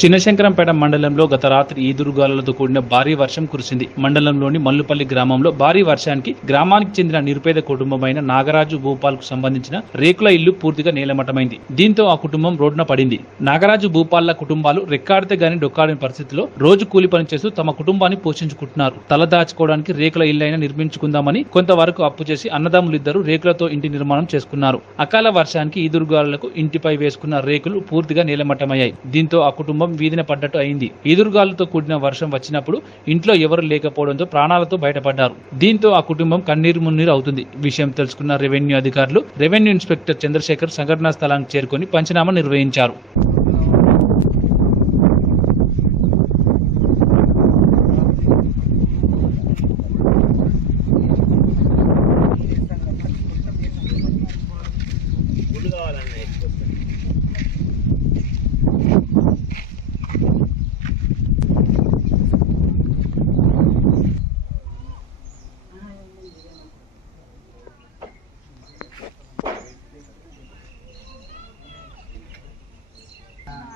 చిన్నశంకరంపేట మండలంలో గత రాత్రి ఈదురుగాలులతో కూడిన భారీ వర్షం కురిసింది. మండలంలోని మల్లుపల్లి గ్రామంలో భారీ వర్షానికి గ్రామానికి చెందిన నిరుపేద కుటుంబమైన నాగరాజు భూపాల్కు సంబంధించిన రేకుల ఇల్లు పూర్తిగా నేలమట్టమైంది దీంతో ఆ కుటుంబం రోడ్డున పడింది. నాగరాజు భూపాల్ల కుటుంబాలు రెక్కాడితే గాని డొక్కాడని పరిస్థితిలో రోజు కూలి పని చేస్తూ తమ కుటుంబాన్ని పోషించుకుంటున్నారు. తల దాచుకోవడానికి రేకుల ఇల్లైనా నిర్మించుకుందామని కొంతవరకు అప్పు చేసి అన్నదమ్ములిద్దరూ రేకులతో ఇంటి నిర్మాణం చేసుకున్నారు. అకాల వర్షానికి ఈదురుగాలులకు ఇంటిపై వేసుకున్న రేకులు పూర్తిగా నేలమట్టమయ్యాయి దీంతో ఆ కుటుంబం వీధిన పడ్డట్టు అయింది. ఈదురుగాలులతో కూడిన వర్షం వచ్చినప్పుడు ఇంట్లో ఎవరు లేకపోవడంతో ప్రాణాలతో బయటపడ్డారు. దీంతో ఆ కుటుంబం కన్నీరు మున్నీరు అవుతుంది. విషయం తెలుసుకున్న రెవెన్యూ అధికారులు రెవెన్యూ ఇన్స్పెక్టర్ చంద్రశేఖర్ సంఘటనా స్థలానికి చేరుకొని పంచనామా నిర్వహించారు.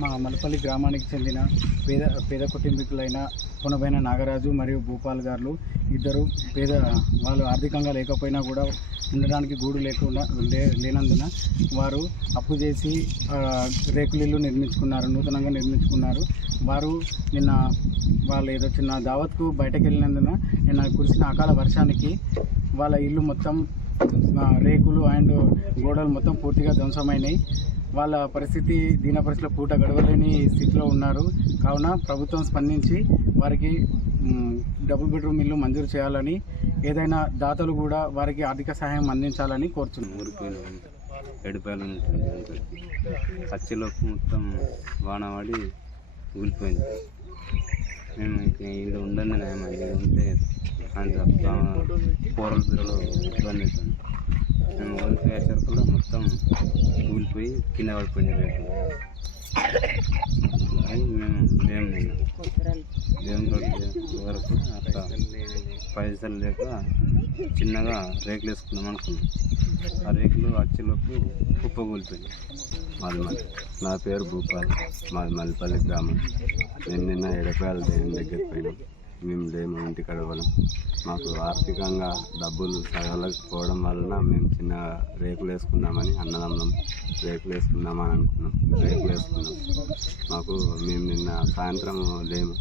మా మలపల్లి గ్రామానికి చెందిన పేద పేద కుటుంబీకులైన కొనబైన నాగరాజు మరియు భూపాల్ గారు ఇద్దరు పేద వాళ్ళు ఆర్థికంగా లేకపోయినా కూడా ఉండడానికి గూడు లేకుండా లే లేనందున వారు అప్పు చేసి రేకులిల్లు నిర్మించుకున్నారు నూతనంగా నిర్మించుకున్నారు. వారు నిన్న వాళ్ళు ఏదో చిన్న దావత్కు బయటకు వెళ్ళినందున నిన్న కురిసిన అకాల వర్షానికి వాళ్ళ ఇల్లు మొత్తం రేకులు అండ్ గోడలు మొత్తం పూర్తిగా ధ్వంసమైనాయి. వాళ్ళ పరిస్థితి దీన పరిస్థితిలో పూట గడవలేని స్థితిలో ఉన్నారు. కావున ప్రభుత్వం స్పందించి వారికి డబుల్ బెడ్రూమ్ ఇల్లు మంజూరు చేయాలని ఏదైనా దాతలు కూడా వారికి ఆర్థిక సహాయం అందించాలని కోరుతున్నాం. ఊరిపోయిన ఎడిపాయలు పచ్చిలోపు మొత్తం వాన పడి మేము ఇంకా ఇది ఉండండి నేను ఇది ఉంటే అంత పిల్లలు ఇబ్బంది అవుతుంది. మేము ఊరిపోయేసరికి మొత్తం కూలిపోయి కింద పడిపోయింది రేట్లు మేము దేవుని దేవుని వరకు అట్లా పైసలు లేక చిన్నగా రేకులు వేసుకుందాం అనుకున్నాం. ఆ రేకులు వచ్చేలోపు కుప్ప కూలిపోయింది మాది నా పేరు భూపాల్ మాది మల్లిపల్లి గ్రామం. నేను నిన్న ఎడపాల దేవుని దగ్గరికి పోయినాం. మేము లేము ఇంటి కడవలం మాకు ఆర్థికంగా డబ్బులు సగలకపోవడం వలన మేము చిన్న రేకులు వేసుకుందామని అన్నదమ్ములం రేకులు వేసుకుందామని అనుకున్నాం. రేకులు వేసుకున్నాం. మాకు మేము నిన్న సాయంత్రం లేము.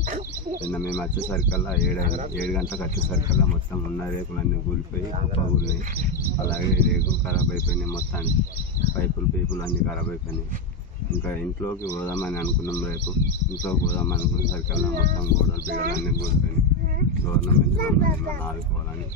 నిన్న మేము వచ్చేసరికల్లా ఏడు ఏడు గంటలకు వచ్చేసరికల్లా మొత్తం ఉన్న రేకులన్నీ కూలిపోయి కుప్ప కూలినాయి అలాగే రేకులు ఖరాబ్ అయిపోయినాయి మొత్తానికి పైపులు పీపులు అన్నీ ఖరాబ్ అయిపోయినాయి. ఇంకా ఇంట్లోకి పోదామని అనుకున్నాం రేపు. ఇంట్లోకి పోదామని అనుకునేసరికల్లా మొత్తం గోడలు బీడలు అన్నీ కూలిపోయినాయి. గవర్నమెంట్ ఆడుకోవాలని